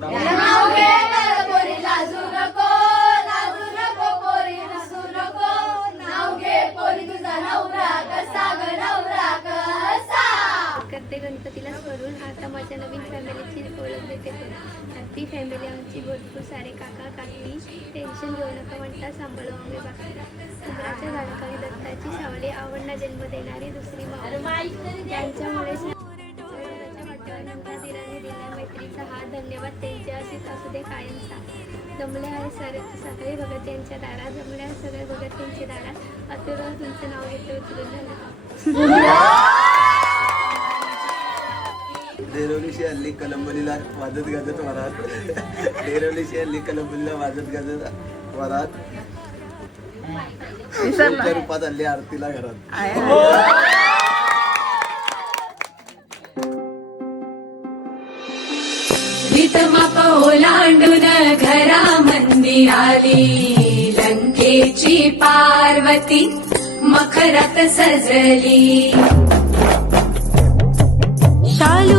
नाव घे पोरी लाजू नको पोरी हसू नको. नाव घे पोरी तुझा नवरा कसा ग नवरा कसा. करते गणपतीला करून आता माझ्या नवीन फॅमिलीची ओळख देते. हॅपी फॅमिली आमची भरपूर सारे काका काकी. टेन्शन घेऊ नका म्हणता सांभाळू आम्ही बाकी. उमराच्या झाडकाली दत्ताची सावली आवडना जन्म देणारी दुसरी मावळी. त्यांच्यामुळे दिराने दिला मैत्रीचा हा धन्यवाद त्यांचे असेच असू दे कायमचा. जमले आहे सगळे भगत यांच्या दारात. जमले आहे सगळे भगत त्यांच्या दारात. अतुराव तुमचं नाव घेतो उचलून झालं. डेरवलीशी हल्ली कलंबलीला वाजत गाजत वरात. डेरवलीशी हल्ली कलंबलीला वाजत गाजत वरात. तुमच्या रूपात हल्ली आरतीला घरात. माप ओलांडून घरा मंदिराली. लंकेची पार्वती मखरात सजली. शालू